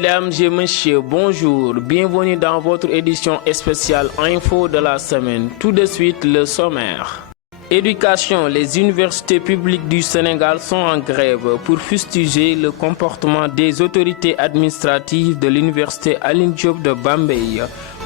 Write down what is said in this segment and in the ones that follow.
Mesdames et messieurs, bonjour. Bienvenue dans votre édition spéciale Info de la semaine. Tout de suite, le sommaire. Éducation, les universités publiques du Sénégal sont en grève pour fustiger le comportement des autorités administratives de l'université Alioune Diop de Bambey.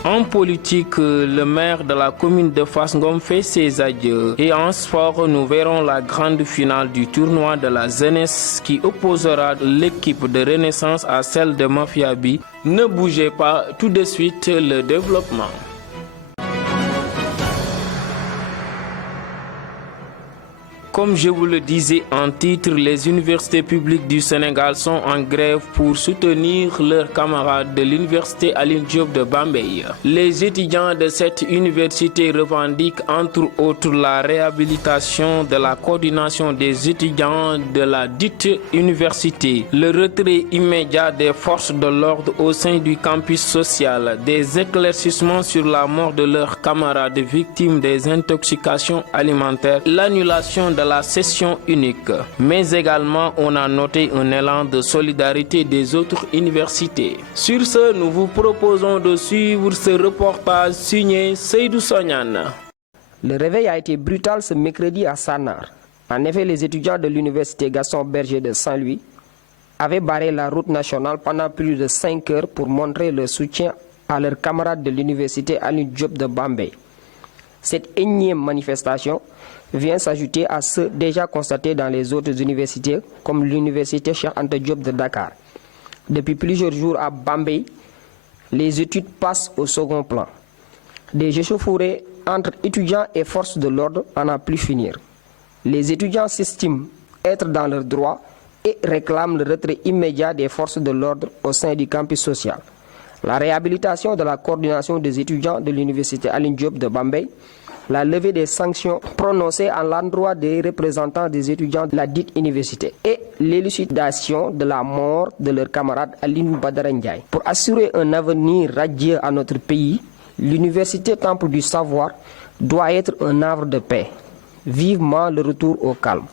En politique, le maire de la commune de Fass Ngom fait ses adieux. Et en sport, nous verrons la grande finale du tournoi de la jeunesse qui opposera l'équipe de Renaissance à celle de Mafiabi. Ne bougez pas, tout de suite le développement. Comme je vous le disais en titre, les universités publiques du Sénégal sont en grève pour soutenir leurs camarades de l'université Alioune Diop de Bambey. Les étudiants de cette université revendiquent entre autres la réhabilitation de la coordination des étudiants de la dite université, le retrait immédiat des forces de l'ordre au sein du campus social, des éclaircissements sur la mort de leurs camarades victimes des intoxications alimentaires, l'annulation de la session unique, mais également on a noté un élan de solidarité des autres universités. Sur ce, nous vous proposons de suivre ce reportage signé Seydou Sognan. Le réveil a été brutal ce mercredi à Sanar. En effet, les étudiants de l'université Gaston Berger de Saint-Louis avaient barré la route nationale pendant plus de 5 heures pour montrer leur soutien à leurs camarades de l'université Alioune Diop de Bambey. Cette énième manifestation vient s'ajouter à ceux déjà constatés dans les autres universités, comme l'université Cheikh Anta Diop de Dakar. Depuis plusieurs jours à Bambey, les études passent au second plan. Des échauffourées entre étudiants et forces de l'ordre en a plus finir. Les étudiants s'estiment être dans leurs droits et réclament le retrait immédiat des forces de l'ordre au sein du campus social. La réhabilitation de la coordination des étudiants de l'université Alioune Diop de Bambey, la levée des sanctions prononcées à l'endroit des représentants des étudiants de la dite université et l'élucidation de la mort de leur camarade Aline Badara Ndiaye. Pour assurer un avenir radieux à notre pays, l'université Temple du Savoir doit être un havre de paix. Vivement le retour au calme.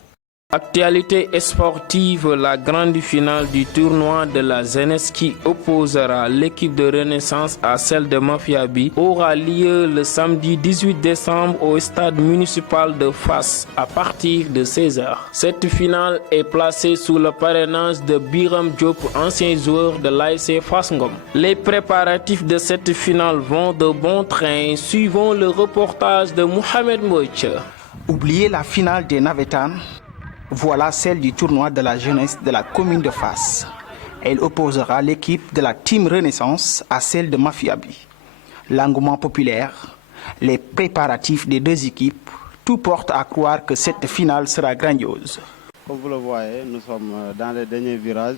Actualité sportive, la grande finale du tournoi de la jeunesse qui opposera l'équipe de Renaissance à celle de Mafiabi aura lieu le samedi 18 décembre au stade municipal de Fass à partir de 16h. Cette finale est placée sous le parrainage de Biram Diop, ancien joueur de l'ASC Fass Ngom. Les préparatifs de cette finale vont de bon train. Suivons le reportage de Mohamed Mouch. Oubliez la finale des Navétanes. Voilà celle du tournoi de la jeunesse de la commune de Fass. Elle opposera l'équipe de la Team Renaissance à celle de Mafiabi. L'engouement populaire, les préparatifs des deux équipes, tout porte à croire que cette finale sera grandiose. Comme vous le voyez, nous sommes dans les derniers virages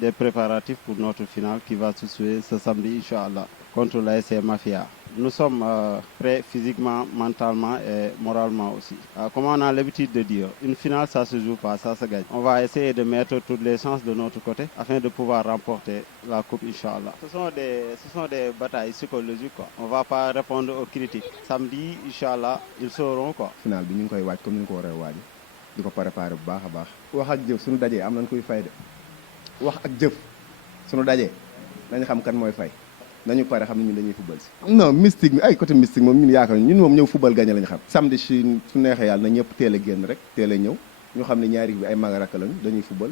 des préparatifs pour notre finale qui va se jouer ce samedi, Inch'Allah, contre l'ASC Mafia. Nous sommes prêts physiquement, mentalement et moralement aussi. Comme on a l'habitude de dire, une finale ça se joue pas, ça se gagne. On va essayer de mettre toutes les chances de notre côté afin de pouvoir remporter la coupe, Inch'Allah. Ce sont des batailles psychologiques, quoi. On ne va pas répondre aux critiques. Samedi, Inch'Allah, ils sauront quoi. Finale bi ñu ngi koy waaj comme ni ñu ko waree waaj di ko préparer bu baax a baax. wax ak jëf suñu dajee am nañ koy fay de wax ak jëf suñu dajee nañ xam kan mooy fay. nañu pare xam ne ñun dañuy football si. non mystique mi ay côté mystique moom ñun yaakaar ñun moom ñëw football gagné lañu xam. samedi si su neexee yàlla na ñëpp teel a génn rek teel a ñëw ñu xam ne ñaari bi ay mag a rakk lañu dañuy football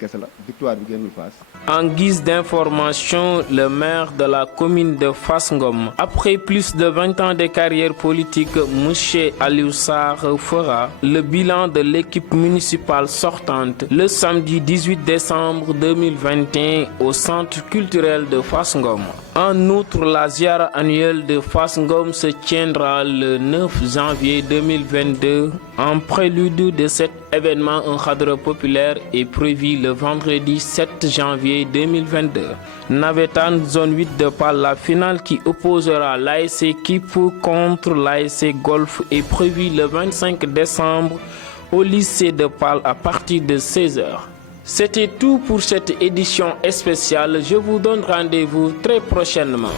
kese la victoire bi génnul Fass. En guise d'information, le maire de la commune de Fass Ngom, après plus de 20 ans de carrière politique, M. Aliou Sarr fera le bilan de l'équipe municipale sortante le samedi 18 décembre 2021 au centre culturel de Fass Ngom. En outre, la ziara annuelle de Fass Ngom se tiendra le 9 janvier 2022. En prélude de cet événement, un cadre populaire est prévu le vendredi 7 janvier 2022. Navétane zone 8 de Pal, la finale qui opposera l'ASC Kipou contre l'ASC Golf est prévue le 25 décembre au lycée de Pal à partir de 16h. C'était tout pour cette édition spéciale. Je vous donne rendez-vous très prochainement.